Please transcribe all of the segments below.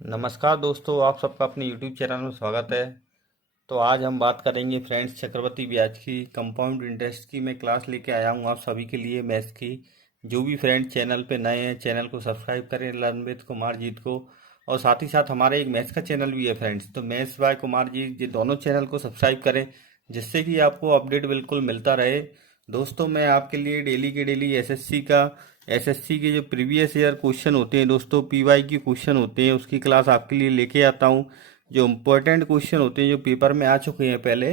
नमस्कार दोस्तों, आप सबका अपने YouTube चैनल में स्वागत है। तो आज हम बात करेंगे फ्रेंड्स चक्रवृद्धि ब्याज की, कंपाउंड इंटरेस्ट की। मैं क्लास लेके आया हूँ आप सभी के लिए मैथ्स की। जो भी फ्रेंड्स चैनल पे नए हैं चैनल को सब्सक्राइब करें, लर्न विद कुमार जीत को। और साथ ही साथ हमारा एक मैथ्स का चैनल भी है फ्रेंड्स, तो मैथ्स बाय कुमार जीत, ये दोनों चैनल को सब्सक्राइब करें जिससे कि आपको अपडेट बिल्कुल मिलता रहे। दोस्तों, मैं आपके लिए डेली के डेली एसएससी के जो प्रीवियस ईयर क्वेश्चन होते हैं दोस्तों, पीवाई के क्वेश्चन होते हैं, उसकी क्लास आपके लिए लेके आता हूँ। जो इम्पोर्टेंट क्वेश्चन होते हैं जो पेपर में आ चुके हैं पहले,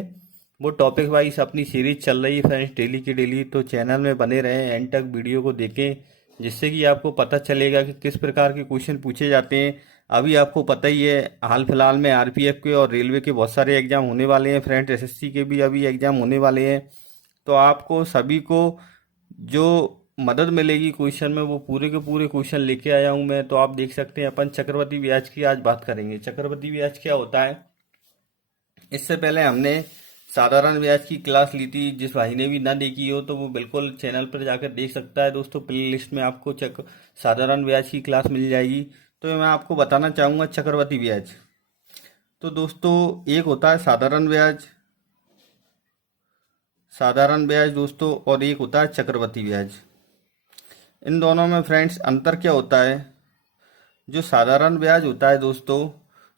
वो टॉपिक वाइज अपनी सीरीज चल रही है फ्रेंड्स डेली की डेली। तो चैनल में बने रहें, एंड तक वीडियो को देखें जिससे कि आपको पता चलेगा कि किस प्रकार के क्वेश्चन पूछे जाते हैं। अभी आपको पता ही है, हाल फिलहाल में आरपीएफ के और रेलवे के बहुत सारे एग्जाम होने वाले हैं फ्रेंड्स, एसएससी के भी अभी एग्जाम होने वाले हैं। तो आपको सभी को जो मदद मिलेगी क्वेश्चन में, वो पूरे के पूरे क्वेश्चन लेके आया हूं मैं। तो आप देख सकते हैं, अपन चक्रवृद्धि ब्याज की आज बात करेंगे। चक्रवृद्धि ब्याज क्या होता है, इससे पहले हमने साधारण ब्याज की क्लास ली थी। जिस भाई ने भी ना देखी हो तो वो बिल्कुल चैनल पर जाकर देख सकता है दोस्तों। प्ले लिस्ट में आपको साधारण ब्याज की क्लास मिल जाएगी। तो मैं आपको बताना चाहूँगा चक्रवृद्धि ब्याज। तो दोस्तों, एक होता है साधारण ब्याज दोस्तों, और एक होता है चक्रवृद्धि ब्याज। इन दोनों में फ्रेंड्स अंतर क्या होता है? जो साधारण ब्याज होता है दोस्तों,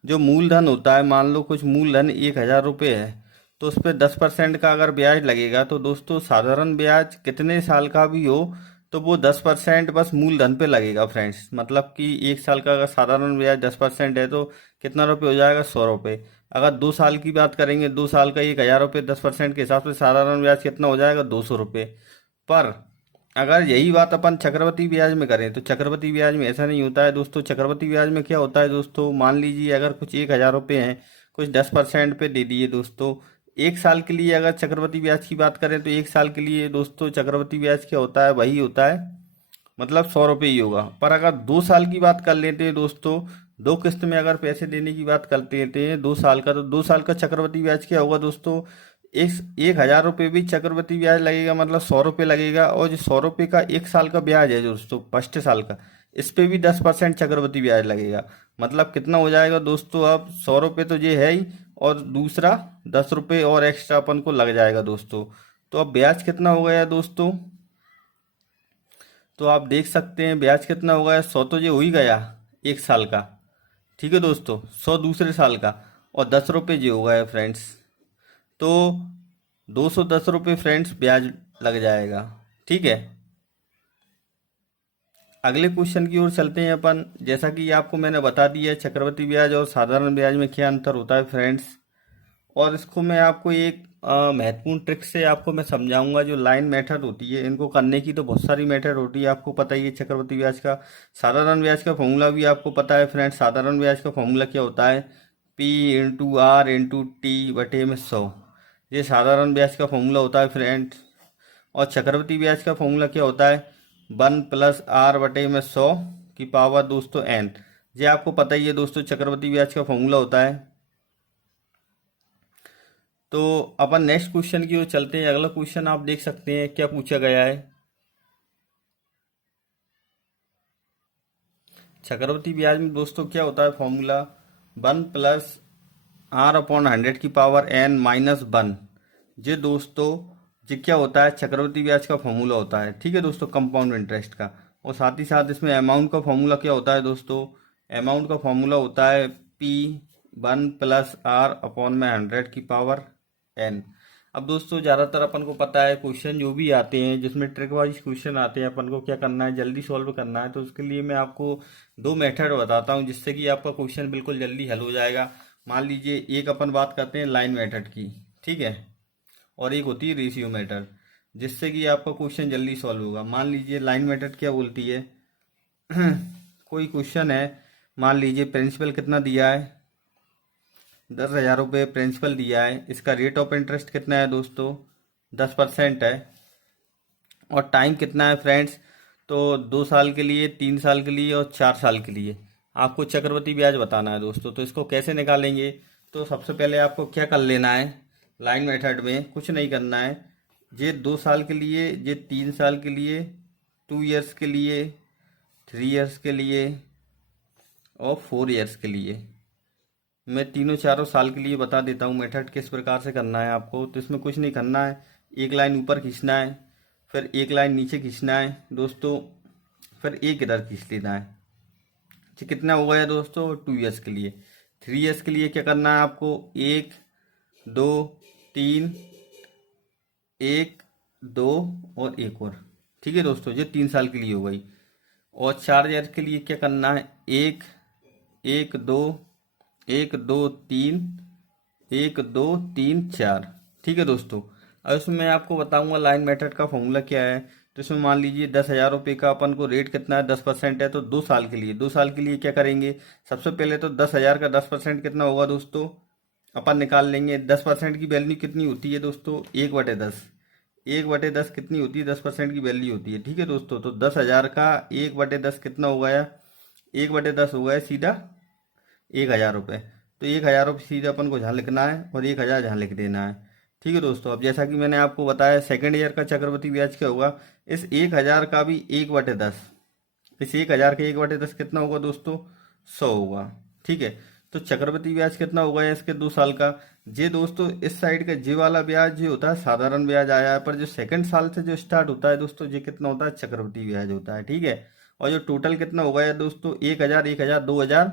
जो मूलधन होता है, मान लो कुछ मूलधन 1,000 रुपये है, तो उस पर 10% का अगर ब्याज लगेगा तो दोस्तों साधारण ब्याज कितने साल का भी हो तो वो 10% बस मूलधन पे लगेगा फ्रेंड्स। मतलब कि 1 साल का अगर साधारण ब्याज 10% है तो कितना रुपये हो जाएगा? 100 रुपये। अगर 2 साल की बात करेंगे, 2 साल का 1,000 रुपये 10% के हिसाब से साधारण ब्याज कितना हो जाएगा? 200 रुपये। पर अगर यही बात अपन चक्रवृद्धि ब्याज में करें तो चक्रवृद्धि ब्याज में ऐसा नहीं होता है दोस्तों। चक्रवृद्धि ब्याज में क्या होता है दोस्तों, मान लीजिए अगर कुछ 1,000 रुपये हैं, कुछ 10% पे दे दिए दोस्तों। 1 साल के लिए अगर चक्रवृद्धि ब्याज की बात करें तो 1 साल के लिए दोस्तों चक्रवृद्धि ब्याज क्या होता है? वही होता है, मतलब 100 रुपये ही होगा। पर अगर 2 साल की बात कर लेते हैं दोस्तों, दो किस्त में अगर पैसे देने की बात करते हैं 2 साल का, तो 2 साल का चक्रवृद्धि ब्याज क्या होगा दोस्तों? 1,000 रुपये भी चक्रवृद्धि ब्याज लगेगा, मतलब 100 रुपये लगेगा। और जो 100 रुपये का 1 साल का ब्याज है दोस्तों, फर्स्ट साल का, इस पे भी 10% चक्रवृद्धि ब्याज लगेगा। मतलब कितना हो जाएगा दोस्तों? अब 100 रुपये तो ये है ही, और दूसरा 10 रुपये और एक्स्ट्रा अपन को लग जाएगा दोस्तों। तो अब ब्याज कितना हो गया दोस्तों? तो आप देख सकते हैं ब्याज कितना हो गया। 100 तो ये हो ही गया 1 साल का, ठीक है दोस्तों। 100 दूसरे साल का, और 10 रुपये ये हो गया फ्रेंड्स। तो 210 रुपये फ्रेंड्स ब्याज लग जाएगा, ठीक है। अगले क्वेश्चन की ओर चलते हैं अपन। जैसा कि आपको मैंने बता दिया है चक्रवृद्धि ब्याज और साधारण ब्याज में क्या अंतर होता है फ्रेंड्स। और इसको मैं आपको एक महत्वपूर्ण ट्रिक से आपको मैं समझाऊंगा। जो लाइन मेथड होती है, इनको करने की तो बहुत सारी मेथड होती है, आपको पता ही है चक्रवृद्धि ब्याज का। साधारण ब्याज का फॉर्मूला भी आपको पता है फ्रेंड्स। साधारण ब्याज का फॉर्मूला क्या होता है? P/R/T/100। ये साधारण ब्याज का फॉर्मूला होता है फ्रेंड्स। और चक्रवृद्धि ब्याज का फॉर्मूला क्या होता है? 1+R/100 की पावर दोस्तों n। ये आपको पता ही है दोस्तों, चक्रवृद्धि ब्याज का फॉर्मूला होता है। तो अपन नेक्स्ट क्वेश्चन की ओर चलते हैं। अगला क्वेश्चन आप देख सकते हैं क्या पूछा गया है। चक्रवृद्धि ब्याज में दोस्तों क्या होता है फॉर्मूला? 1+R/100 की पावर n-1। ये दोस्तों, ये क्या होता है? चक्रवृद्धि ब्याज का फॉर्मूला होता है, ठीक है दोस्तों, कंपाउंड इंटरेस्ट का। और साथ ही साथ इसमें अमाउंट का फॉर्मूला क्या होता है दोस्तों? अमाउंट का फॉर्मूला होता है P1+R/100 की पावर n। अब दोस्तों, ज़्यादातर अपन को पता है क्वेश्चन जो भी आते हैं जिसमें ट्रिक वाइज क्वेश्चन आते हैं, अपन को क्या करना है? जल्दी सॉल्व करना है। तो उसके लिए मैं आपको दो मेथड बताता हूँ जिससे कि आपका क्वेश्चन बिल्कुल जल्दी हल हो जाएगा। मान लीजिए, एक अपन बात करते हैं लाइन मेथड की, ठीक है, और एक होती है रेशियो मेथड, जिससे कि आपका क्वेश्चन जल्दी सॉल्व होगा। मान लीजिए लाइन मेथड क्या बोलती है कोई क्वेश्चन है, मान लीजिए प्रिंसिपल कितना दिया है? 10,000 रुपये प्रिंसिपल दिया है। इसका रेट ऑफ इंटरेस्ट कितना है दोस्तों? 10% है। और टाइम कितना है फ्रेंड्स? तो 2 साल के लिए, 3 साल के लिए और 4 साल के लिए आपको चक्रवृद्धि ब्याज बताना है दोस्तों। तो इसको कैसे निकालेंगे? तो सबसे पहले आपको क्या कर लेना है? लाइन मेथड में कुछ नहीं करना है। ये 2 साल के लिए, ये 3 साल के लिए, 2 ईयर्स के लिए, 3 ईयर्स के लिए, और 4 ईयर्स के लिए। मैं तीनों चारों साल के लिए बता देता हूँ मेथड किस प्रकार से करना है आपको। तो इसमें कुछ नहीं करना है, एक लाइन ऊपर खींचना है, फिर एक लाइन नीचे खींचना है दोस्तों, फिर एक इधर खींच लेना है। तो कितना हो गया दोस्तों 2 ईयर्स के लिए। 3 ईयर्स के लिए क्या करना है आपको, 1 2 3, 1 2 और एक और। ठीक है दोस्तों, ये 3 साल के लिए हो गई। और 4 ईयर के लिए क्या करना है, 1 1 2 1 2 3, 1 2 3 4। ठीक है दोस्तों, अब इसमें मैं आपको बताऊंगा लाइन मेथड का फॉर्मूला क्या है। तो इसमें मान लीजिए 10,000 रुपये का अपन को रेट कितना है, 10% है। तो 2 साल के लिए, 2 साल के लिए क्या करेंगे, सबसे पहले तो 10,000 का 10% कितना होगा दोस्तों, अपन निकाल लेंगे। 10% की वैल्यू कितनी होती है दोस्तों, 1/10। 1/10 कितनी होती है, 10% की वैल्यू होती है। ठीक है दोस्तों, तो 10,000 का 1/10 कितना हो गया, 1/10 हो गया सीधा 1,000 रुपये। तो 1,000 रुपये सीधे अपन को जहाँ लिखना है और 1,000 जहाँ लिख देना है। ठीक है दोस्तों, अब जैसा कि मैंने आपको बताया सेकंड ईयर का चक्रवृद्धि ब्याज क्या होगा, इस 1,000 का भी 1/10, इस 1,000 का 1/10 कितना होगा दोस्तों, 100 होगा। ठीक है, तो चक्रवृद्धि ब्याज कितना होगा इसके 2 साल का। ये दोस्तों इस साइड का जे वाला ब्याज जो होता है साधारण ब्याज आया है, पर जो सेकंड साल से जो स्टार्ट होता है दोस्तों, ये कितना होता है, चक्रवृद्धि ब्याज होता है। ठीक है, और जो टोटल कितना होगा दोस्तों, 1,000 1,000 2,000,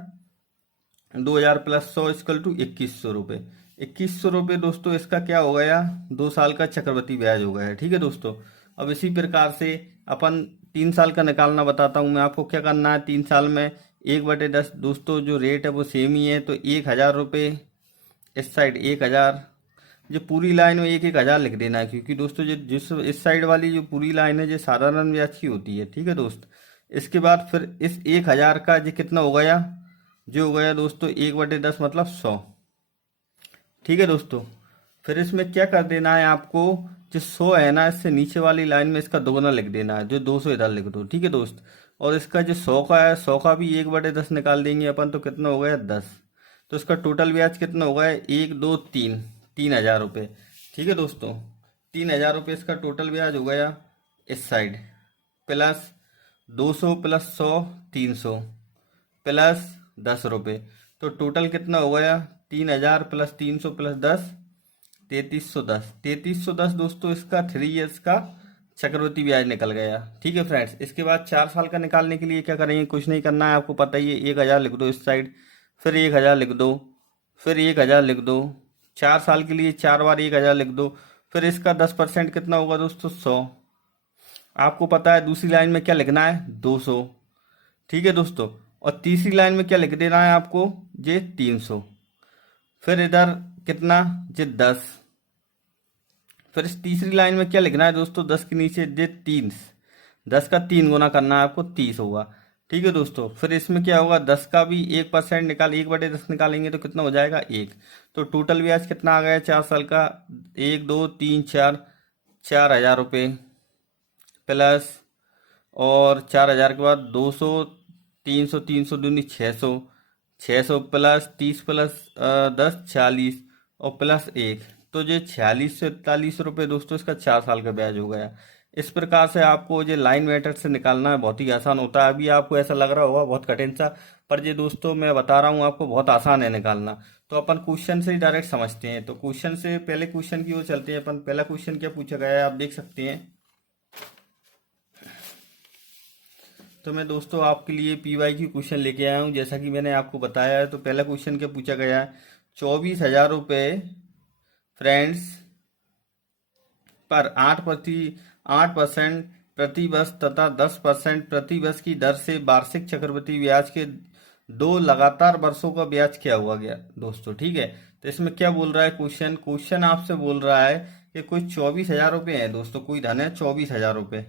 2,000 प्लस 100 इक्वल टू 2,100 रुपये। 2,100 रुपये दोस्तों इसका क्या हो गया, 2 साल का चक्रवृद्धि ब्याज हो गया। ठीक है दोस्तों, अब इसी प्रकार से अपन 3 साल का निकालना बताता हूँ मैं आपको। क्या करना है, 3 साल में 1/10 दोस्तों जो रेट है वो सेम ही है। तो 1,000 रुपये इस साइड 1,000, जो पूरी लाइन में 1,000 लिख देना है, क्योंकि दोस्तों जो जिस इस साइड वाली जो पूरी लाइन है जो साधारण ब्याज की होती है। ठीक है दोस्त, इसके बाद फिर इस 1,000 का जो कितना हो गया, जो हो गया दोस्तों 1/10 मतलब 100। ठीक है दोस्तों, फिर इसमें क्या कर देना है आपको, जो 100 है ना, इससे नीचे वाली लाइन में इसका दोगुना लिख देना है, जो 200 इधर लिख दो। ठीक है दोस्त, और इसका जो 100 का है, 100 का भी 1/10 निकाल देंगे अपन, तो कितना हो गया 10। तो इसका टोटल ब्याज कितना होगा, 1 2 3, 3,000 रुपये। ठीक है दोस्तों, 3,000 रुपये इसका टोटल ब्याज हो गया इस साइड, प्लस 200 प्लस 100 300 प्लस 10 रुपये। तो टोटल कितना हो गया, 3,000 प्लस 300 प्लस 10, 3,310। 3,310 दोस्तों इसका 3 ईयर्स का चक्रवृद्धि ब्याज निकल गया। ठीक है फ्रेंड्स, इसके बाद 4 साल का निकालने के लिए क्या करेंगे, कुछ नहीं करना है, आपको पता ही है। 1,000 लिख दो इस साइड, फिर 1,000 लिख दो, फिर 1,000 लिख दो। 4 साल के लिए 4 बार 1,000 लिख दो। फिर इसका 10% कितना होगा दोस्तों, 100। आपको पता है दूसरी लाइन में क्या लिखना है, 200। ठीक है दोस्तों, और तीसरी लाइन में क्या लिख देना है आपको, ये 300। फिर इधर कितना, ये 10। फिर इस तीसरी लाइन में क्या लिखना है दोस्तों, 10 के नीचे ये 3, 10 का 3 गुना करना है आपको, 30 होगा। ठीक है दोस्तों, फिर इसमें क्या होगा, 10 का भी 1% निकाल, 1/10 निकालेंगे तो कितना हो जाएगा, 1। तो टोटल ब्याज कितना आ गया 4 साल का, 1 2 3 4, 4,000 रुपये प्लस, और 4,000 के बाद 200, 300, 300 दूनी 600, 600 प्लस 30 प्लस 10 40, और प्लस 1। तो ये 46 से 41 रुपये दोस्तों इसका 4 साल का ब्याज हो गया। इस प्रकार से आपको ये लाइन मेथड से निकालना है, बहुत ही आसान होता है। अभी आपको ऐसा लग रहा होगा बहुत कठिन सा, पर ये दोस्तों मैं बता रहा हूँ आपको, बहुत आसान है निकालना। तो अपन क्वेश्चन से ही डायरेक्ट समझते हैं। तो क्वेश्चन से पहले क्वेश्चन की ओर चलते हैं अपन। पहला क्वेश्चन क्या पूछा गया है आप देख सकते हैं। तो मैं दोस्तों आपके लिए PYQ क्वेश्चन लेके आया हूँ, जैसा कि मैंने आपको बताया है। तो पहला क्वेश्चन क्या पूछा गया है, 24,000 रुपये फ्रेंड्स पर 8% प्रति वर्ष तथा 10% प्रति वर्ष की दर से वार्षिक चक्रवृद्धि ब्याज के 2 लगातार वर्षों का ब्याज क्या हुआ गया दोस्तों। ठीक है, तो इसमें क्या बोल रहा है क्वेश्चन, क्वेश्चन आपसे बोल रहा है कि कोई 24,000 रुपये है दोस्तों, कोई धन है 24,000 रुपये।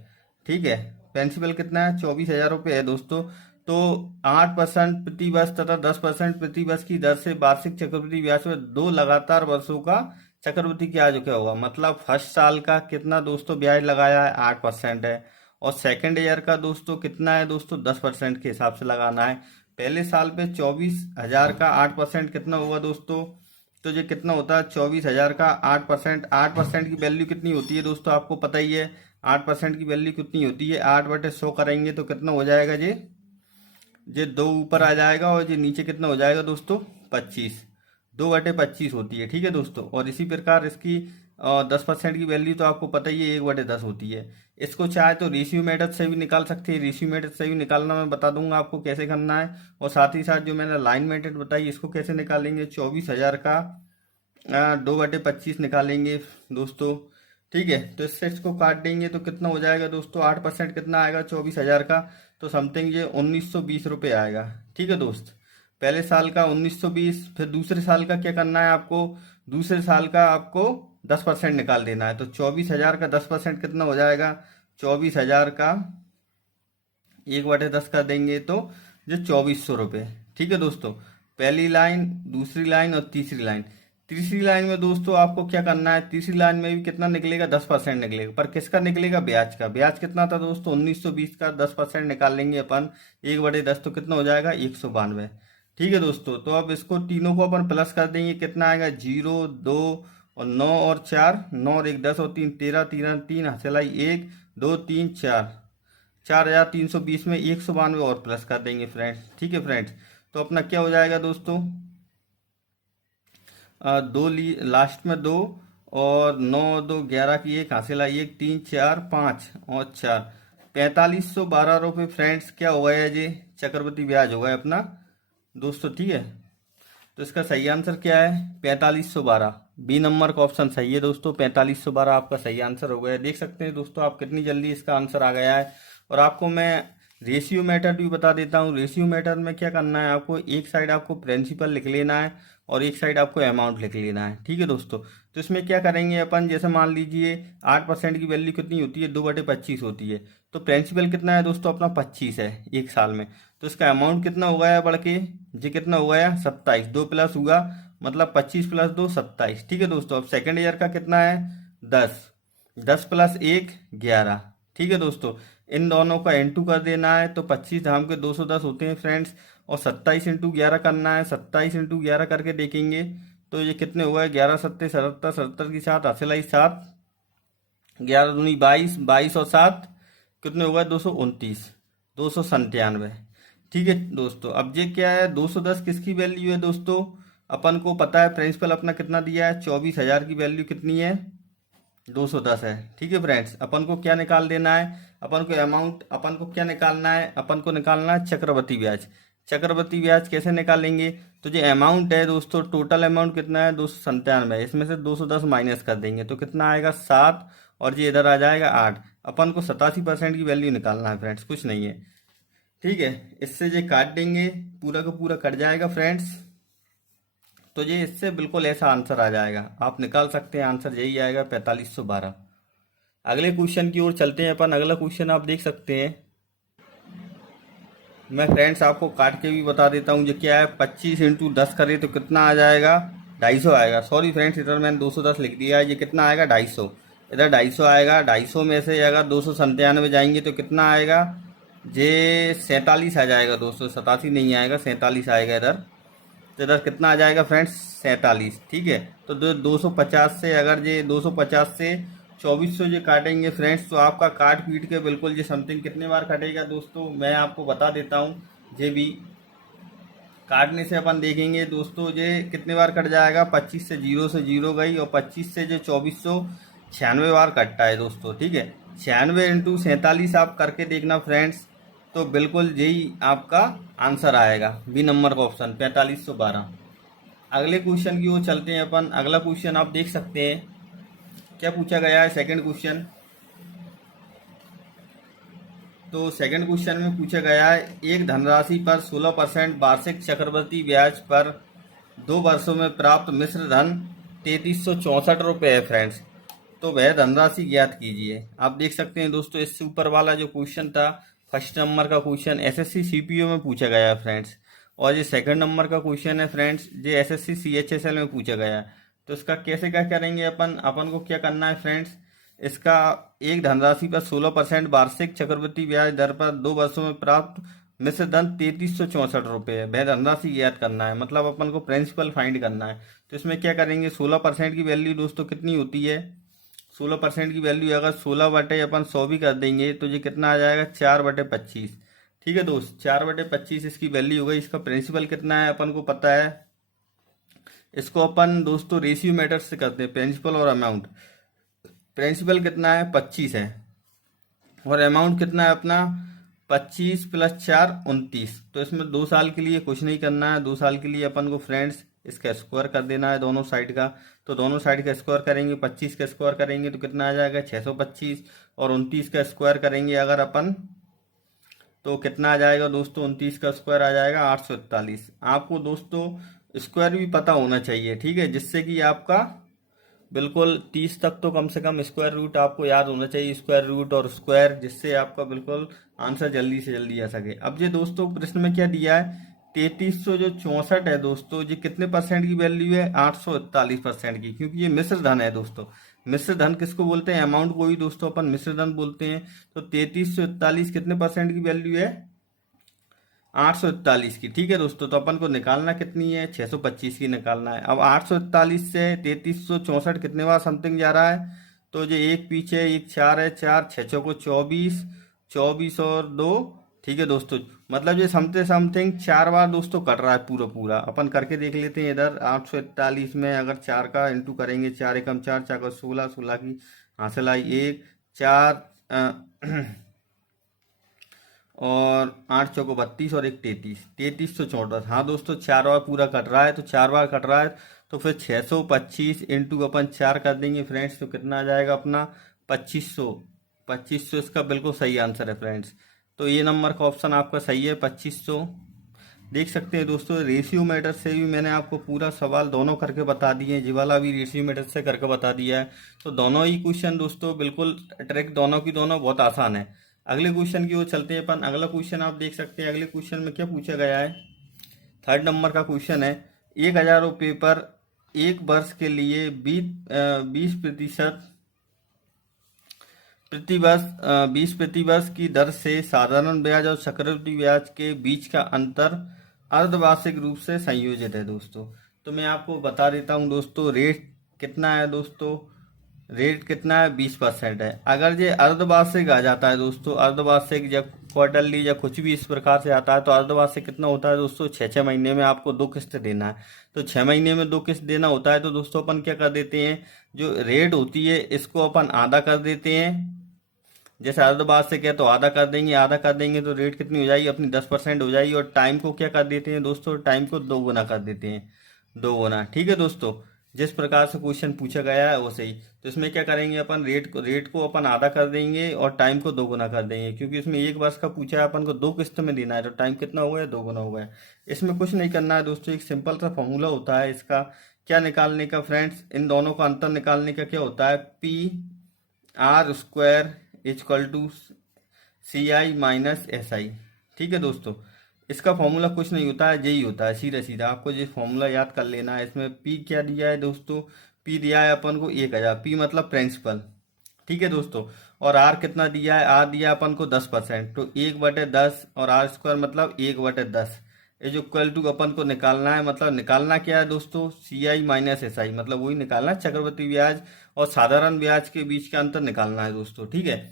ठीक है, प्रिंसिपल कितना है, 24,000 रुपये है दोस्तों। तो 8% प्रति वर्ष तथा 10% प्रति वर्ष की दर से वार्षिक चक्रवृद्धि ब्याज में 2 लगातार वर्षों का चक्रवृद्धि ब्याज क्या होगा। मतलब फर्स्ट साल का कितना दोस्तों ब्याज लगाया है, 8% है। और सेकंड ईयर का दोस्तों कितना है दोस्तों, 10% के हिसाब से लगाना है। पहले साल पे 24,000 का 8% कितना होगा दोस्तों, तो ये कितना होता है, 24,000 का 8%। 8% की वैल्यू कितनी होती है दोस्तों, आपको पता ही है। 8% की वैल्यू कितनी होती है, 8/100 करेंगे तो कितना हो जाएगा जी, ये 2 ऊपर आ जाएगा और ये नीचे कितना हो जाएगा दोस्तों 25, 2/25 होती है। ठीक है दोस्तों, और इसी प्रकार इसकी 10% की वैल्यू तो आपको पता ही है 1/10 होती है। इसको चाहे तो रेशियो मेथड से भी निकाल सकते हैं, रेशियो मेथड से भी निकालना मैं बता दूंगा आपको कैसे करना है। और साथ ही साथ जो मैंने लाइन मेथड बताई इसको कैसे निकालेंगे, 24,000 का 2/25 निकालेंगे दोस्तों। ठीक है, तो इससे इसको काट देंगे तो कितना हो जाएगा दोस्तों, 8% कितना आएगा 24,000 का, तो समथिंग ये 1920 रुपये आएगा। ठीक है दोस्त, पहले साल का 1920, फिर दूसरे साल का क्या करना है आपको, दूसरे साल का आपको 10% निकाल देना है। तो 24,000 का 10% कितना हो जाएगा, 24,000 का 1/10 कर देंगे तो जो 2400 रुपये। ठीक है दोस्तों, पहली लाइन, दूसरी लाइन और तीसरी लाइन। तीसरी लाइन में दोस्तों आपको क्या करना है, तीसरी लाइन में भी कितना निकलेगा, 10% निकलेगा, पर किसका निकलेगा, ब्याज का। ब्याज कितना था दोस्तों 1920 का, 10% निकाल लेंगे अपन 1/10 तो कितना हो जाएगा 192। ठीक है दोस्तों, तो अब इसको तीनों को अपन प्लस कर देंगे, कितना आएगा 0, 2 और 9 और 4, 9 और 1 10 और 3 13, 3 3 हंसलाई 1 2 3 4, 4,320 में 192 और प्लस कर देंगे फ्रेंड्स। ठीक है फ्रेंड्स, तो अपना क्या हो जाएगा दोस्तों, लास्ट में 2 और 9 2 11 की 1 हासिल आई 1 3 4 5 और 4, 4512 रुपये फ्रेंड्स क्या हो गया जी, चक्रवृद्धि ब्याज हो गया अपना दोस्तों। ठीक है, तो इसका सही आंसर क्या है 4512, बी नंबर का ऑप्शन सही है दोस्तों, 4512 आपका सही आंसर हो गया। देख सकते हैं दोस्तों आप कितनी जल्दी इसका आंसर आ गया है। और आपको मैं रेशियो मेथड भी बता देता हूँ। रेशियो मेथड में क्या करना है आपको, एक साइड आपको प्रिंसिपल लिख लेना है और एक साइड आपको अमाउंट लिख लेना है। ठीक है दोस्तों, तो इसमें क्या करेंगे अपन, जैसे मान लीजिए 8% की वैल्यू कितनी होती है, 2/25 होती है। तो प्रिंसिपल कितना है दोस्तों अपना 25 है एक साल में, तो इसका अमाउंट कितना हो गया बढ़ के, जी कितना हो गया 27, 2 प्लस हुआ मतलब 25 + 2 27। ठीक है दोस्तों, अब सेकेंड ईयर का कितना है 10, 10 + 1 11। ठीक है दोस्तों, इन दोनों का इंटू कर देना है, तो 25 धाम के 210 होते हैं फ्रेंड्स, और 27 × 11 करना है। 27 × 11 करके देखेंगे तो ये कितने हुआ है, 11 सत्ते 77, 77 की 7 हासिल 7, 11 दूनी 22, 22 और 7 कितने हुआ 229, 297। ठीक है दोस्तों, अब ये क्या है 210 किसकी वैल्यू है दोस्तों, अपन को पता है प्रिंसिपल अपना कितना दिया है, 24,000 की वैल्यू कितनी है 210 है। ठीक है फ्रेंड्स, अपन को क्या निकाल देना है, अपन को अमाउंट, अपन को क्या निकालना है, अपन को निकालना है चक्रवृद्धि ब्याज। चक्रवृद्धि ब्याज कैसे निकालेंगे, तो जो अमाउंट है दोस्तों, टोटल अमाउंट कितना है 297, इसमें से 210 माइनस कर देंगे तो कितना आएगा 7, और ये इधर आ जाएगा 8। अपन को 87% की वैल्यू निकालना है फ्रेंड्स, कुछ नहीं है। ठीक है, इससे ये काट देंगे, पूरा का पूरा कट जाएगा फ्रेंड्स, तो ये इससे बिल्कुल ऐसा आंसर आ जाएगा, आप निकाल सकते हैं आंसर यही आएगा 4512। अगले क्वेश्चन की ओर चलते हैं अपन। अगला क्वेश्चन आप देख सकते हैं, मैं फ्रेंड्स आपको काट के भी बता देता हूँ जो क्या है, 25 × 10 करें तो कितना आ जाएगा 250 आएगा। सॉरी फ्रेंड्स, इधर मैंने 210 लिख दिया है, ये कितना आएगा 250, इधर 250 आएगा। 250 में से अगर 297 जाएंगे तो कितना आएगा, ये 47 आ जाएगा दोस्तों, 87 नहीं आएगा, 47 आएगा इधर। तो इधर कितना आ जाएगा फ्रेंड्स 47। ठीक है, तो 250 से, अगर ये 250 से 2400 ये काटेंगे फ्रेंड्स, तो आपका काट पीट के बिल्कुल ये समथिंग कितने बार कटेगा दोस्तों, मैं आपको बता देता हूँ। ये भी काटने से अपन देखेंगे दोस्तों ये कितने बार कट जाएगा, 25 से 0 गई, और 25 से जो 2496 बार कटता है दोस्तों। ठीक है, 96 × 47 आप करके देखना फ्रेंड्स, तो बिल्कुल यही आपका आंसर आएगा, बी नंबर का ऑप्शन 4512। अगले क्वेश्चन की ओर चलते हैं अपन। अगला क्वेश्चन आप देख सकते हैं क्या पूछा गया है, सेकंड क्वेश्चन। तो सेकंड क्वेश्चन में पूछा गया है, एक धनराशि पर 16% वार्षिक चक्रवृद्धि ब्याज पर 2 वर्षों में प्राप्त मिश्र धन 3364 रुपये है फ्रेंड्स, तो वह धनराशि ज्ञात कीजिए। आप देख सकते हैं दोस्तों, इससे ऊपर वाला जो क्वेश्चन था फर्स्ट नंबर का क्वेश्चन एसएससी सीपीओ में पूछा गया है फ्रेंड्स, और ये सेकंड नंबर का क्वेश्चन है फ्रेंड्स, ये एसएससी सीएचएसएल में पूछा गया है। तो इसका कैसे क्या करेंगे अपन को क्या करना है फ्रेंड्स, इसका एक धनराशि पर 16% वार्षिक चक्रवृद्धि ब्याज दर पर 2 वर्षों में प्राप्त मिश्र धन 3364 रुपये है, वह धनराशि ज्ञात करना है, मतलब अपन को प्रिंसिपल फाइंड करना है। तो इसमें क्या करेंगे, 16% की वैल्यू दोस्तों कितनी होती है, 16% की वैल्यू अगर 16 बटे अपन 100 भी कर देंगे तो ये कितना आ जाएगा 4/25। ठीक है दोस्त, 4/25 इसकी वैल्यू हो गई। इसका प्रिंसिपल कितना है अपन को पता है। इसको अपन दोस्तों रेशियो मेथड से करते हैं, प्रिंसिपल और अमाउंट। प्रिंसिपल कितना है 25 है, और अमाउंट कितना है अपना 25 + 4 29। तो इसमें 2 साल के लिए कुछ नहीं करना है। 2 साल के लिए अपन को फ्रेंड्स इसका स्क्वायर कर देना है दोनों साइड का। तो दोनों साइड का स्क्वायर करेंगे, 25 का स्क्वायर करेंगे तो कितना आ जाएगा 625, और 29 का स्क्वायर करेंगे अगर अपन तो कितना आ जाएगा दोस्तों, 29 का स्क्वायर आ जाएगा 841। आपको दोस्तों स्क्वायर भी पता होना चाहिए, ठीक है, जिससे कि आपका बिल्कुल 30 तक तो कम से कम स्क्वायर रूट आपको याद होना चाहिए, स्क्वायर रूट और स्क्वायर, जिससे आपका बिल्कुल आंसर जल्दी से जल्दी आ सके। अब ये दोस्तों प्रश्न में क्या दिया है, 3364 है दोस्तों, ये कितने परसेंट की वैल्यू है, 841% की, क्योंकि ये मिश्र धन है दोस्तों। मिश्र धन किसको बोलते हैं, अमाउंट को ही दोस्तों अपन मिश्र धन बोलते हैं। तो 3341 कितने परसेंट की वैल्यू है, 841 की। ठीक है दोस्तों, तो अपन को निकालना कितनी है, 625 की निकालना है। अब 841 से 3364 कितने बार समथिंग जा रहा है, तो जो एक पीछे एक 4 है, 4 6 को 24, 24 और 2। ठीक है दोस्तों, मतलब ये समथिंग 4 बार दोस्तों कट रहा है पूरा पूरा। अपन करके देख लेते हैं इधर। 841 में अगर 4 का इंटू करेंगे, 4 एकम 4, 4 का 16, 16 की हासिल आई 1, 4 और 8 चौको 32 और एक 33, 3364। हाँ दोस्तों, 4 बार पूरा कट रहा है, तो 4 बार कट रहा है तो फिर 625 इंटू अपन 4 कर देंगे फ्रेंड्स, तो कितना आ जाएगा अपना 2500। 2500 इसका बिल्कुल सही आंसर है फ्रेंड्स। तो ये नंबर का ऑप्शन आपका सही है 2500। देख सकते हैं दोस्तों, रेशियो मेथड से भी मैंने आपको पूरा सवाल दोनों करके बता दिए हैं। जी वाला भी रेशियो मेथड से करके बता दिया है। तो दोनों ही क्वेश्चन दोस्तों बिल्कुल ट्रिक दोनों की दोनों बहुत आसान है। अगले क्वेश्चन की ओर चलते हैं अपन। अगला क्वेश्चन आप देख सकते हैं, अगले क्वेश्चन में क्या पूछा गया है। 3rd नंबर का क्वेश्चन है, 1000 रुपये पर एक वर्ष के लिए 20% प्रतिवर्ष 20% की दर से साधारण ब्याज और चक्रवृद्धि ब्याज के बीच का अंतर अर्धवार्षिक रूप से संयोजित है दोस्तों। तो मैं आपको बता देता हूं दोस्तों, रेट कितना है दोस्तों, रेट कितना है 20% है। अगर ये अर्धवार्षिक आ जाता है दोस्तों, अर्धवार्षिक या क्वार्टरली या कुछ भी इस प्रकार से आता है, तो अर्धवार्षिक कितना होता है दोस्तों, 6 महीने में आपको 2 किस्त देना है। तो 6 महीने में 2 किस्त देना होता है, तो दोस्तों अपन क्या कर देते हैं, जो रेट होती है इसको अपन आधा कर देते हैं। जैसे अर्धवार्षिक है तो आधा कर देंगे, आधा कर देंगे तो रेट कितनी हो जाएगी अपनी 10% हो जाएगी। और टाइम को क्या कर देते हैं दोस्तों, टाइम को 2 गुना कर देते हैं, 2 गुना। ठीक है दोस्तों, जिस प्रकार से क्वेश्चन पूछा गया है वैसे ही। तो इसमें क्या करेंगे अपन, रेट को अपन आधा कर देंगे और टाइम को 2 गुना कर देंगे, क्योंकि इसमें एक वर्ष का पूछा है, अपन को 2 किस्त में देना है, तो टाइम कितना हो गया 2 गुना हो गया। इसमें कुछ नहीं करना है दोस्तों, एक सिंपल सा फॉर्मूला होता है इसका क्या निकालने का फ्रेंड्स, इन दोनों का अंतर निकालने का क्या होता है, PR² equal to CI - SI। ठीक है दोस्तों, इसका फॉर्मूला कुछ नहीं होता है, यही होता है सीधा सीधा। आपको ये फॉर्मूला याद कर लेना है। इसमें P क्या दिया है दोस्तों, P दिया है अपन को 1000, P मतलब प्रिंसिपल। ठीक है दोस्तों, और R कितना दिया है, R दिया है अपन को 10%, तो 1/10 और R² मतलब 1/10 इज इक्वल टू अपन को निकालना है। मतलब निकालना क्या है दोस्तों, CI - SI, मतलब वही निकालना है, चक्रवृद्धि ब्याज और साधारण ब्याज के बीच का अंतर निकालना है दोस्तों। ठीक है,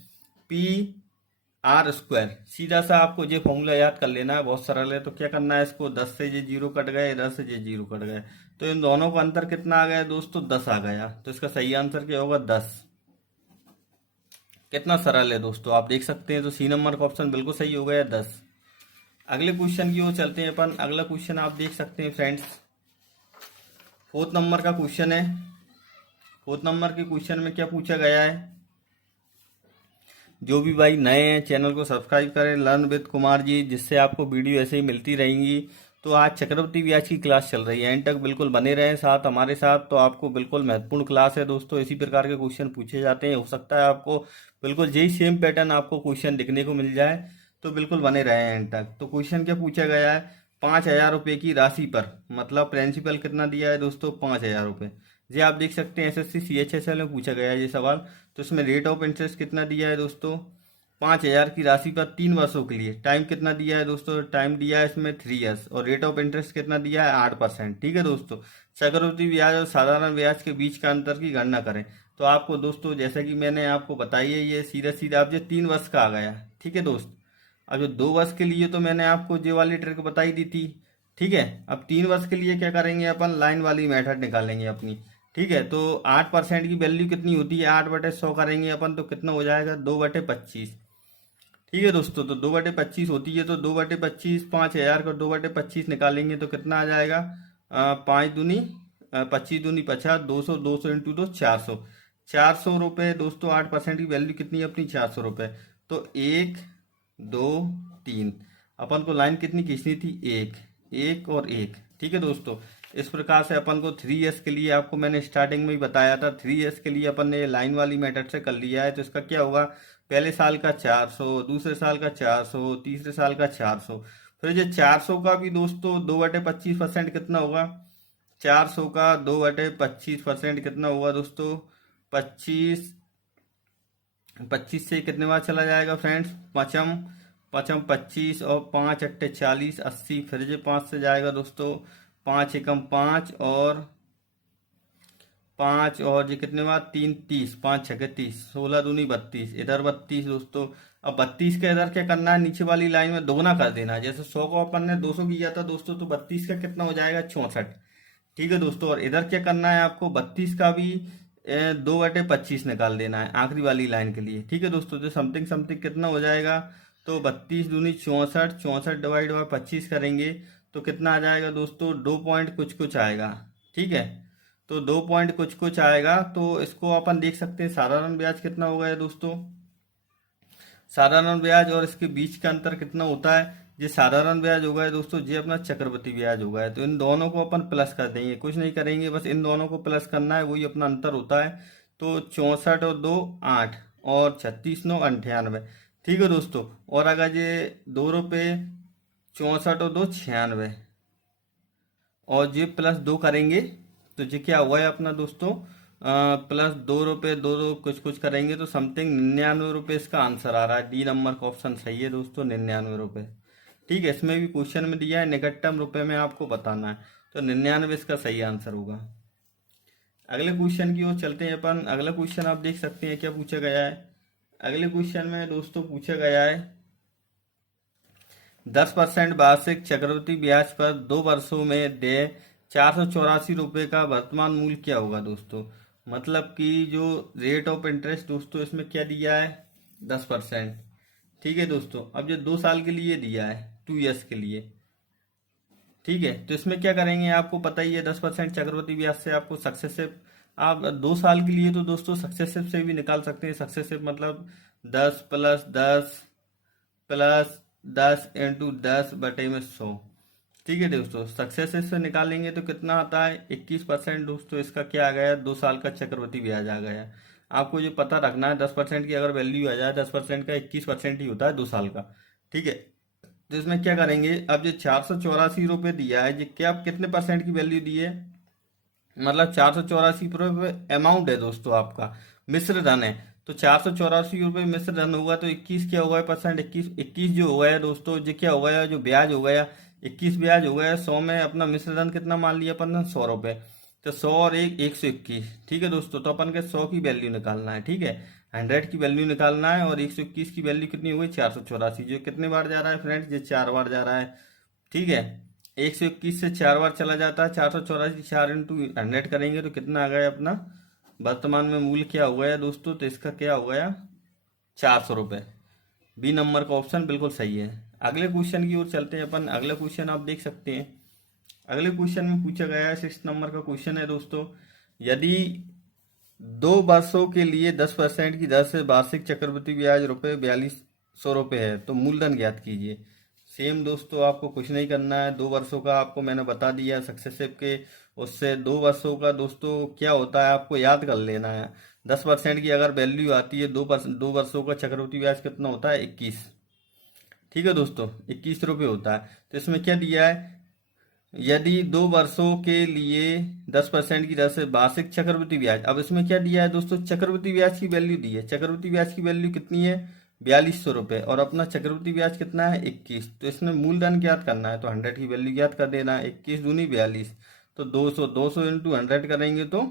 PR², सीधा सा आपको ये फॉर्मूला याद कर लेना है, बहुत सरल है। तो क्या करना है, इसको 10 से ये 0 कट गए, 10 से ये 0 कट गए, तो इन दोनों का अंतर कितना आ गया दोस्तों, 10 आ गया। तो इसका सही आंसर क्या होगा, 10। कितना सरल है दोस्तों, आप देख सकते हैं। तो C नंबर का ऑप्शन बिल्कुल सही हो गया, 10। अगले क्वेश्चन की ओर चलते हैं अपन। अगला क्वेश्चन आप देख सकते हैं फ्रेंड्स, 4th नंबर का क्वेश्चन है। 4th नंबर के क्वेश्चन में क्या पूछा गया है, जो भी भाई नए हैं चैनल को सब्सक्राइब करें, लर्न विद कुमार जी, जिससे आपको वीडियो ऐसे ही मिलती रहेंगी। तो आज चक्रवृद्धि ब्याज की क्लास चल रही है, एंड तक बिल्कुल बने रहें साथ हमारे साथ। तो आपको बिल्कुल महत्वपूर्ण क्लास है दोस्तों, इसी प्रकार के क्वेश्चन पूछे जाते हैं। हो सकता है आपको बिल्कुल यही सेम पैटर्न आपको क्वेश्चन देखने को मिल जाए, तो बिल्कुल बने रहें एंड तक। तो क्वेश्चन क्या पूछा गया है, 5000 रुपये की राशि पर, मतलब प्रिंसिपल कितना दिया है दोस्तों, 5000 रुपये। जी आप देख सकते हैं SSC CHSL में पूछा गया है ये सवाल। तो इसमें रेट ऑफ इंटरेस्ट कितना दिया है दोस्तों, 5000 की राशि पर 3 वर्षों के लिए। टाइम कितना दिया है दोस्तों, टाइम दिया है इसमें 3 ईयर्स, और रेट ऑफ इंटरेस्ट कितना दिया है 8%। ठीक है दोस्तों, चक्रवृद्धि ब्याज और साधारण ब्याज के बीच का अंतर की गणना करें। तो आपको दोस्तों जैसा कि मैंने आपको बताई है, ये सीधा सीधा आप ये 3 वर्ष का आ गया। ठीक है दोस्त, अब जो 2 वर्ष के लिए तो मैंने आपको ये वाली ट्रिक बताई दी थी, ठीक है। अब 3 वर्ष के लिए क्या करेंगे, अपन लाइन वाली मेथड निकालेंगे अपनी, ठीक है। तो 8% की वैल्यू कितनी होती है, 8/100 करेंगे अपन तो कितना हो जाएगा, 2/25, ठीक है दोस्तों। तो 2/25 होती है, तो 2/25 5,000 का 2/25 निकालेंगे तो कितना आ जाएगा, 5 दूनी 25 दूनी 50, 200, 200 इंटू 2 400, 400 रुपये दोस्तों। 8% की वैल्यू कितनी है अपनी, 400 रुपये। तो 1 2 3 अपन को लाइन कितनी खींचनी थी, एक, एक और एक, ठीक है दोस्तों। इस प्रकार से अपन को 3S के लिए आपको मैंने स्टार्टिंग में ही बताया था, 3S के लिए अपन ने लाइन वाली मेथड से कर लिया है। तो इसका क्या होगा, पहले साल का 400, दूसरे साल का 400, तीसरे साल का 400। फिर ये 400 का भी दोस्तों 2/25% कितना होगा, 400 का 2/25% कितना होगा दोस्तों, 25, 25 से कितने बार चला जाएगा फ्रेंड्स, पचम, पचम 25 और 5 × 8 = 40, 80। फिर ये 5 से जाएगा दोस्तों, 5 × 1 = 5 और 5 और ये कितने बार, 3 30, 5 × 6 = 30, 16 दूनी 32, इधर 32 दोस्तों। अब 32 का इधर क्या करना है, नीचे वाली लाइन में दोगुना कर देना है। जैसे 100 को अपन ने 200 किया था दोस्तों, तो 32 का कितना हो जाएगा, 64, ठीक है दोस्तों। और इधर क्या करना है आपको, 32 का भी 2/25 निकाल देना है आखिरी वाली लाइन के लिए, ठीक है दोस्तों। तो समथिंग समथिंग कितना हो जाएगा, तो 32 दूनी 64, 64/25 करेंगे तो कितना आ जाएगा दोस्तों, 2 पॉइंट कुछ कुछ आएगा, ठीक है। तो 2 पॉइंट कुछ कुछ आएगा। तो इसको अपन देख सकते हैं साधारण ब्याज कितना हो गया दोस्तों, साधारण ब्याज और इसके बीच का अंतर कितना होता है, ये साधारण ब्याज होगा है दोस्तों, ये अपना चक्रवृद्धि ब्याज होगा है। तो इन दोनों को अपन प्लस कर देंगे, कुछ नहीं करेंगे, बस इन दोनों को प्लस करना है, वही अपना अंतर होता है। तो 64 और 2 8 और 36 9 98, ठीक है दोस्तों। और अगर ये 2 रुपये, 64 और 2 96, और ये +2 करेंगे तो ये क्या हुआ है अपना दोस्तों, +2 रुपये, 2 2 कुछ कुछ करेंगे तो समथिंग 99 रुपये इसका आंसर आ रहा है। डी नंबर का ऑप्शन सही है दोस्तों, 99 रुपये, ठीक है। इसमें भी क्वेश्चन में दिया है निकटतम रुपए में आपको बताना है, तो 99 इसका सही आंसर होगा। अगले क्वेश्चन की ओर चलते हैं अपन। अगला क्वेश्चन आप देख सकते हैं क्या पूछा गया है। अगले क्वेश्चन में दोस्तों पूछा गया है 10% वार्षिक चक्रवृद्धि ब्याज पर 2 वर्षों में दे 484 रुपये का वर्तमान मूल्य क्या होगा दोस्तों। मतलब कि जो रेट ऑफ इंटरेस्ट दोस्तों इसमें क्या दिया है, 10%, ठीक है दोस्तों। अब जो 2 साल के लिए दिया है, 2 ईयर्स के लिए, ठीक है। तो इसमें क्या करेंगे आपको पता ही है, 10% चक्रवृद्धि ब्याज से आपको सक्सेसिव, आप 2 साल के लिए तो दोस्तों सक्सेसिव से भी निकाल सकते हैं। सक्सेसिव मतलब 10 + 10 + 10 × 10/100, ठीक है दोस्तों। सक्सेसिव से निकालेंगे तो कितना आता है, 21% दोस्तों। इसका क्या आ गया, 2 साल का चक्रवृद्धि ब्याज आ गया। आपको ये पता रखना है, 10% की अगर वैल्यू आ जाए, 10% का 21% ही होता है 2 साल का, ठीक है। तो इसमें क्या करेंगे, अब जो 484 रुपये दिया है, ये क्या कितने परसेंट की वैल्यू दी है, मतलब 484 रुपये अमाउंट है दोस्तों आपका, मिश्र धन है। तो 484 रुपये मिश्र धन होगा तो 21 क्या होगा परसेंट, 21, 21 जो हो गया दोस्तों, ये क्या हो गया, जो ब्याज हो गया 21 ब्याज हो गया। 100 में अपना मिश्र धन कितना मान लिया अपन ने, 100 रुपये। तो 100 और 1 121, ठीक है दोस्तों। तो अपन के 100 की वैल्यू निकालना है, ठीक है, 100 की वैल्यू निकालना है। और 121 की वैल्यू कितनी हुई, 484, जो कितने बार जा रहा है फ्रेंड्स, ये 4 बार जा रहा है, ठीक है। 121 से 4 बार चला जाता है, 484, 4 × 100 करेंगे तो कितना आ गया अपना वर्तमान में मूल्य क्या हो गया दोस्तों, तो इसका क्या हो गया, 400 रुपये। बी नंबर का ऑप्शन बिल्कुल सही है। अगले क्वेश्चन की ओर चलते हैं अपन। अगला क्वेश्चन आप देख सकते हैं। अगले क्वेश्चन में पूछा गया है, 6 नंबर का क्वेश्चन है दोस्तों, यदि 2 वर्षों के लिए 10% की दर से वार्षिक चक्रवृद्धि ब्याज ₹4200 है तो मूलधन ज्ञात कीजिए। सेम दोस्तों, आपको कुछ नहीं करना है। 2 वर्षों का आपको मैंने बता दिया सक्सेसिव के, उससे 2 वर्षों का दोस्तों क्या होता है आपको याद कर लेना है। 10% की अगर वैल्यू आती है, 2 वर्षों का चक्रवृद्धि ब्याज कितना होता है, 21, ठीक है दोस्तों, 21 रुपये होता है। तो इसमें क्या दिया है, यदि 2 वर्षों के लिए 10% की दर से वार्षिक चक्रवृद्धि ब्याज, अब इसमें क्या दिया है दोस्तों, चक्रवृद्धि ब्याज की वैल्यू दी है। चक्रवृद्धि ब्याज की वैल्यू कितनी है, 4200 रुपये, और अपना चक्रवृद्धि ब्याज कितना है, 21। तो इसमें मूलधन ज्ञात करना है, तो 100 की वैल्यू ज्ञात कर देना है। 21 दूनी 42, तो 200, 200 × 100 करेंगे तो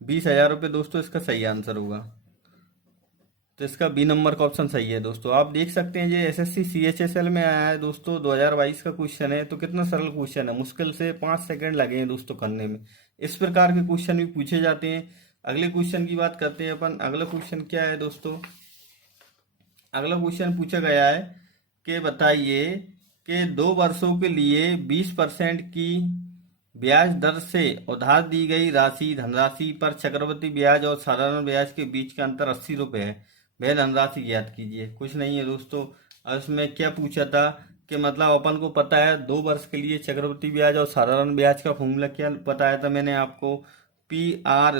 20,000 रुपये दोस्तों, इसका सही आंसर होगा। तो इसका बी नंबर का ऑप्शन सही है दोस्तों। आप देख सकते हैं ये एसएससी सीएचएसएल में आया है दोस्तों, 2022 का क्वेश्चन है। तो कितना सरल क्वेश्चन है, मुश्किल से 5 सेकंड लगे हैं दोस्तों करने में। इस प्रकार के क्वेश्चन भी पूछे जाते हैं। अगले क्वेश्चन की बात करते हैं अपन। अगला क्वेश्चन क्या है दोस्तों, अगला क्वेश्चन पूछा गया है कि बताइए कि 2 वर्षों के लिए 20% की ब्याज दर से उधार दी गई राशि धनराशि पर चक्रवृद्धि ब्याज और साधारण ब्याज के बीच का अंतर 80 रुपये है। वह धनराशि ज्ञात कीजिए। कुछ नहीं है दोस्तों। और इसमें क्या पूछा था कि मतलब अपन को पता है 2 वर्ष के लिए चक्रवृद्धि ब्याज और साधारण ब्याज का फॉर्मूला क्या बताया था मैंने आपको, PR²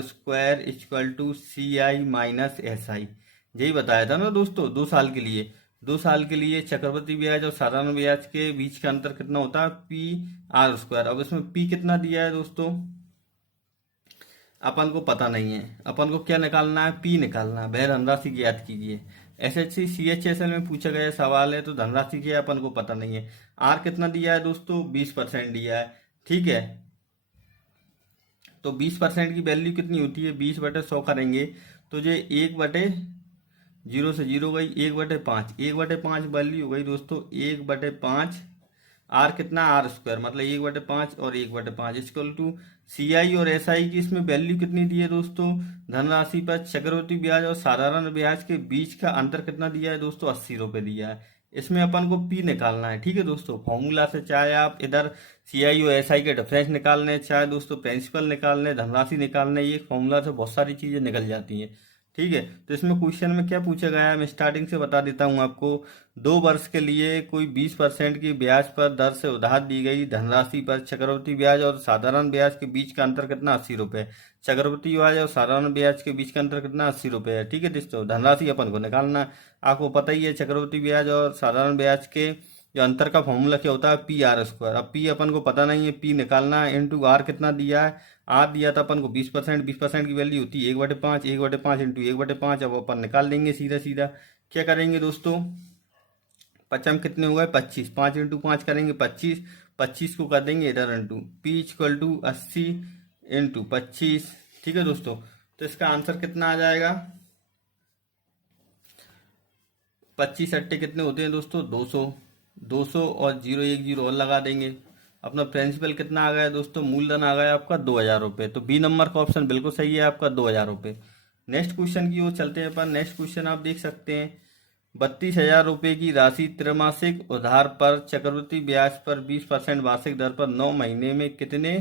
इक्वल टू CI-SI। यही बताया था ना दोस्तों। 2 साल के लिए, 2 साल के लिए चक्रवृद्धि ब्याज और साधारण ब्याज के बीच का अंतर कितना होता है, PR²। अब इसमें P कितना दिया है दोस्तों, अपन को पता नहीं है। अपन को क्या निकालना है, P निकालना है। वह धनराशि ज्ञात कीजिए। एसएससी सीएचएसएल में पूछा गया सवाल है, तो धनराशि क्या है अपन को पता नहीं है। R कितना दिया है दोस्तों, 20% दिया है। ठीक है, तो 20% की वैल्यू कितनी होती है, 20/100 करेंगे तो ये 1/0 से 0 गई, 1/5, 1/5 वैल्यू हो गई दोस्तों, 1/5। आर कितना, R² मतलब 1/5 और 1/5 इक्वल टू CI और SI की इसमें वैल्यू कितनी दी है दोस्तों, धनराशि पर चक्रवृद्धि ब्याज और साधारण ब्याज के बीच का अंतर कितना दिया है दोस्तों, 80 रुपये दिया है। इसमें अपन को P निकालना है। ठीक है दोस्तों, फॉर्मूला से चाहे आप इधर CI और SI के डिफरेंस निकालने, चाहे दोस्तों प्रिंसिपल निकालने, धनराशि निकालने, ये फॉर्मूला से बहुत सारी चीजें निकल जाती हैं। ठीक है, तो इसमें क्वेश्चन में क्या पूछा गया है, मैं स्टार्टिंग से बता देता हूं आपको। 2 वर्ष के लिए कोई 20% की ब्याज पर दर से उधार दी गई धनराशि पर चक्रवृद्धि ब्याज और साधारण ब्याज के बीच का अंतर कितना, 80 रुपये। चक्रवृद्धि ब्याज और साधारण ब्याज के बीच का अंतर कितना, 80 रुपये है। ठीक है दोस्तों, धनराशि अपन को निकालना। आपको पता ही है चक्रवृद्धि ब्याज और साधारण ब्याज के जो अंतर का फॉर्मूला क्या होता है, PR²। अब P अपन को पता नहीं है, P निकालना है। इंटू R कितना दिया है, R दिया था अपन को 20%, 20% की वैल्यू होती है 1/5, 1/5 इंटू 1/5। अब अपन निकाल देंगे सीधा सीधा। क्या करेंगे दोस्तों, पचम कितने हो गए, 25, 5 इंटू 5 करेंगे 25, 25 को कर देंगे इधर into, P equal to 80 into 25। ठीक है दोस्तों, तो इसका आंसर कितना आ जाएगा, 25 अट्टे कितने होते हैं दोस्तों, 200। 200 और 0 1 0 और लगा देंगे। अपना प्रिंसिपल कितना आ गया दोस्तों, मूलधन आ गया आपका 2000 रुपये। तो बी नंबर का ऑप्शन बिल्कुल सही है आपका, 2000 रुपये। नेक्स्ट क्वेश्चन की ओर चलते हैं अपन। नेक्स्ट क्वेश्चन आप देख सकते हैं, 32,000 रुपये की राशि त्रैमासिक उधार पर चक्रवृद्धि ब्याज पर 20% वार्षिक दर पर 9 महीने में कितने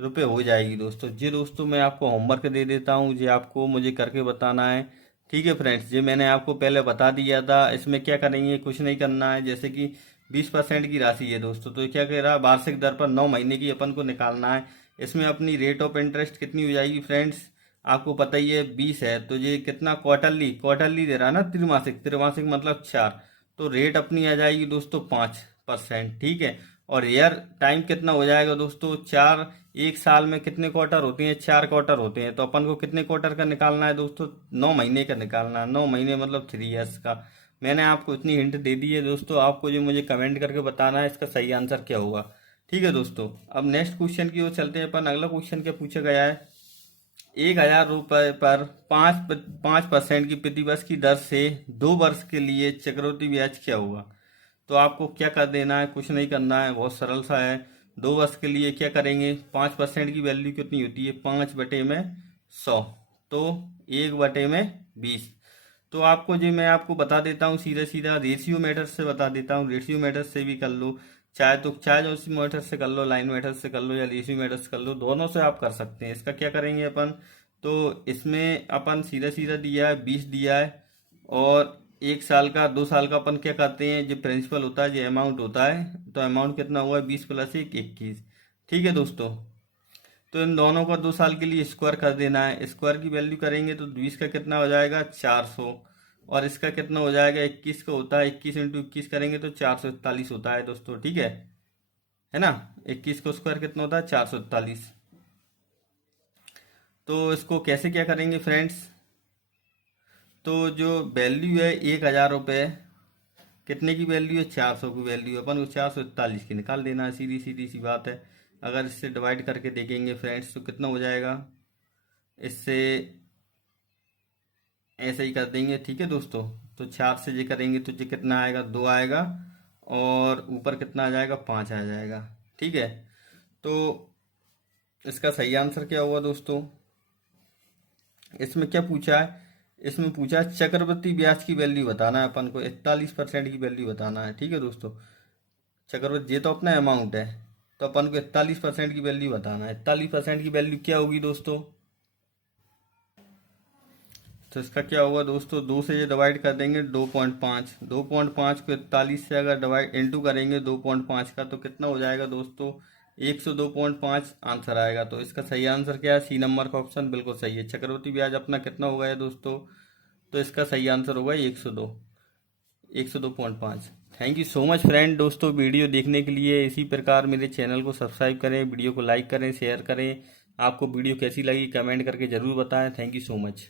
रुपए हो जाएगी दोस्तों। जी दोस्तों, मैं आपको होमवर्क दे देता हूँ, जी आपको मुझे करके बताना है। ठीक है फ्रेंड्स, जी मैंने आपको पहले बता दिया था। इसमें क्या करेंगे, कुछ नहीं करना है। जैसे कि 20% की राशि है दोस्तों, तो क्या कह रहा है, वार्षिक दर पर 9 महीने की अपन को निकालना है। इसमें अपनी रेट ऑफ इंटरेस्ट कितनी हो जाएगी फ्रेंड्स, आपको पता ही है 20 है। तो ये कितना, क्वार्टरली, क्वार्टरली दे रहा है ना, त्रिमासिक, त्रिमासिक मतलब 4। तो रेट अपनी आ जाएगी दोस्तों 5%। ठीक है, और ईयर टाइम कितना हो जाएगा दोस्तों, 4। एक साल में कितने क्वार्टर होते हैं, 4 क्वार्टर होते हैं। तो अपन को कितने क्वार्टर का निकालना है दोस्तों, 9 महीने का निकालना है। 9 महीने मतलब 3 ईयर्स का। मैंने आपको इतनी हिंट दे दी है दोस्तों, आपको जो मुझे कमेंट करके बताना है इसका सही आंसर क्या होगा। ठीक है दोस्तों, अब नेक्स्ट क्वेश्चन की ओर चलते हैं अपन। अगला क्वेश्चन क्या पूछा गया है, 1,000 रुपये पर 5% की प्रतिवर्ष की दर से 2 वर्ष के लिए चक्रवृद्धि ब्याज क्या होगा। तो आपको क्या कर देना है, कुछ नहीं करना है, बहुत सरल सा है। 2 वर्ष के लिए क्या करेंगे, 5% की वैल्यू कितनी होती है, 5/100। तो 1/20। तो आपको जी मैं आपको बता देता हूँ सीधा सीधा, रेशियो मेथड से बता देता हूँ। रेशियो मेथड से भी कर लो, चाहे तो चाहे जो उसी मेथड से कर लो, लाइन मेथड से कर लो या रेशियो मेथड से कर लो, दोनों से आप कर सकते हैं। इसका क्या करेंगे अपन, तो इसमें अपन सीधा सीधा दिया है 20 दिया है, और 1 साल का 2 साल का अपन क्या करते हैं, जो प्रिंसिपल होता है, जो अमाउंट होता है, तो अमाउंट कितना हुआ है, 20 + 1 21। ठीक है दोस्तों, तो इन दोनों का 2 साल के लिए स्क्वायर कर देना है। स्क्वायर की वैल्यू करेंगे तो 20 का कितना हो जाएगा, 400। और इसका कितना हो जाएगा, 21 का होता है, 21 इंटू 21 करेंगे तो 441 होता है दोस्तों। ठीक है ना, 21 को स्क्वायर कितना होता है, 441। तो इसको कैसे क्या करेंगे फ्रेंड्स, तो जो वैल्यू है 1,000 रुपये, कितने की वैल्यू है, 400 की वैल्यू है, अपन को 441 की निकाल देना है। सीधी सीधी सी बात है। अगर इससे डिवाइड करके देखेंगे फ्रेंड्स तो कितना हो जाएगा, इससे ऐसे ही कर देंगे। ठीक है दोस्तों, तो 4 से ये करेंगे तो ये कितना आएगा, 2 आएगा, और ऊपर कितना आ जाएगा, 5 आ जाएगा। ठीक है, तो इसका सही आंसर क्या हुआ दोस्तों? इसमें क्या पूछा है? इसमें पूछा है चक्रवृद्धि ब्याज की वैल्यू बताना है अपन को, 41% की वैल्यू बताना है। ठीक है दोस्तों, चक्रवृद्धि ये तो अपना अमाउंट है, तो अपन को 41% की वैल्यू बताना है। 41% की वैल्यू क्या होगी दोस्तों? तो इसका क्या होगा दोस्तों, 2 से ये डिवाइड कर देंगे 2.5, 2.5 को 41 से अगर डिवाइड इंटू करेंगे 2.5 का, तो कितना हो जाएगा दोस्तों, 102.5 आंसर आएगा। तो इसका सही आंसर क्या है? सी नंबर का ऑप्शन बिल्कुल सही है। चक्रवृद्धि ब्याज अपना कितना हो गया दोस्तों? तो इसका सही आंसर होगा 102, 102.5। Thank you so much friend. दोस्तों वीडियो देखने के लिए इसी प्रकार मेरे चैनल को सब्सक्राइब करें, वीडियो को लाइक करें, शेयर करें। आपको वीडियो कैसी लगी कमेंट करके ज़रूर बताएं। Thank you so much.